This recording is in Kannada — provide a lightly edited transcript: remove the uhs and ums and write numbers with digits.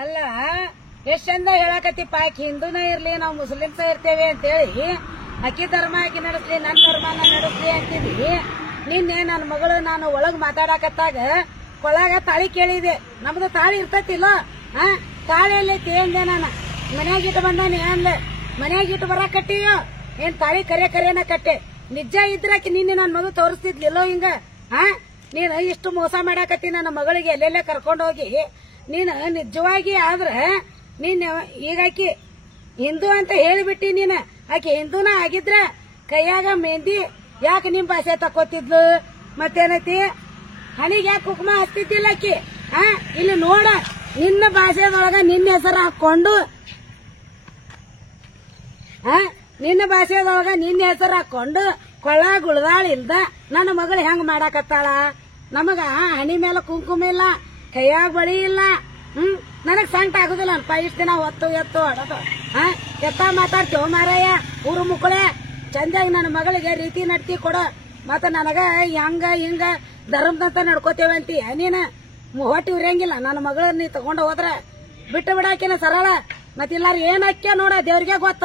ಅಲ್ಲ ಎಷ್ಟ್ ಚಂದ ಹೇಳಕತ್ತಿಪ್ಪ, ಆಕಿ ಹಿಂದೂನ ಇರ್ಲಿ ನಾವು ಮುಸ್ಲಿಮ್ಸ ಇರ್ತೇವೆ ಅಂತೇಳಿ ಅಕ್ಕಿ ಧರ್ಮ ಆಕಿ ನಡೆಸ್ಲಿ ನನ್ನ ಧರ್ಮ ನಡೆಸ್ಲಿ ಅಂತಿದ್ವಿ. ನಿನ್ನೆ ನನ್ನ ಮಗಳು ನಾನು ಒಳಗ್ ಮಾತಾಡಕತ್ತಾಗ ಕೊಳಗ ತಾಳಿ ಕೇಳಿದೆ. ನಮ್ದು ತಾಳಿ ಇರ್ತತಿಲ್ಲ, ತಾಳಿ ಎಲ್ಲೈತಿ ಅಂದೆ. ನಾನು ಮನ್ಯಾಗ ಇಟ್ಟು ಬಂದಾನೆ ಅಂದೆ. ಮನ್ಯಾಗ ಇಟ್ಟು ಬರಾಕ್ ಕಟ್ಟಿಯೋ ಏನ್ ತಾಳಿ ಕರೆನ ಕಟ್ಟೆ. ನಿಜ ಇದ್ರಾಕಿ ನಿನ್ನೆ ನನ್ನ ಮಗು ತೋರಿಸ್ತಿದ್ಲಿಲ್ಲೋ ಹಿಂಗ. ನೀನು ಇಷ್ಟು ಮೋಸ ಮಾಡಾಕತ್ತಿ ನನ್ನ ಮಗಳಿಗೆ ಎಲ್ಲೆಲ್ಲ ಕರ್ಕೊಂಡು ಹೋಗಿ. ನೀನು ನಿಜವಾಗಿ ಆದ್ರ ನೀನ್ ಈಗ ಆಕಿ ಹಿಂದೂ ಅಂತ ಹೇಳಿಬಿಟ್ಟಿ. ನೀನು ಆಕಿ ಹಿಂದೂನ ಆಗಿದ್ರ ಕೈಯಾಗ ಮೆಹಂದಿ ಯಾಕೆ ನಿಮ್ ಭಾಷೆ ತಕೋತಿದ್ಲು? ಮತ್ತೇನೈತಿ ಹಣಿಗೆ ಯಾಕೆ ಕುಕ್ಮ ಹಚ್ತಿದ್ದಿಲ್ಲ ಆಕಿ? ಇಲ್ಲಿ ನೋಡ, ನಿನ್ನ ಭಾಷೆದೊಳಗ ನಿನ್ನ ಹೆಸರು ಹಾಕೊಂಡು ನಿನ್ನ ಭಾಷೆದೊಳಗ ನಿನ್ನ ಹೆಸರು ಹಾಕೊಂಡು ಕೊಳ್ಳ ಗುಳದಾಳ ಇಲ್ದ ನನ್ನ ಮಗಳು ಹೆಂಗ್ ಮಾಡಾಕತ್ತಾಳ? ನಮಗ ಹಣಿ ಮೇಲೆ ಕುಂಕುಮ ಇಲ್ಲ, ಕೈಯಾಗ ಬಳಿ ಇಲ್ಲ. ನನಗ್ ಸಂಕಟ ಆಗುದಿಲ್ಲ ಅನ್ಪ. ಇಷ್ಟ ದಿನ ಹೊತ್ತು ಎತ್ತು ಹೊಡೋದು ಎತ್ತ ಮಾತಾಡ್ತೇವ ಮಾರಾಯ. ಊರು ಮುಕ್ಕಳೆ ಚಂದಾಗಿ ನನ್ನ ಮಗಳಿಗೆ ರೀತಿ ನಡ್ತಿ ಕೊಡು. ಮತ್ತ ನನಗ ಹಂಗ ಹಿಂಗ ಧರ್ಮದಂತ ನಡ್ಕೋತೇವೆ ಅಂತೀಯ ನೀನ. ಹೊಟ್ಟಿ ಉರಿಯಂಗಿಲ್ಲ ನನ್ನ ಮಗಳ ನೀ ತಗೊಂಡ ಹೋದ್ರ ಬಿಟ್ಟು ಬಿಡಾಕಿನ ಸರಳ. ಮತ್ತಿಲ್ಲಾರ ಏನ್ ಹಾಕ್ಯ ನೋಡ, ದೇವ್ರಿಗೆ ಗೊತ್ತ.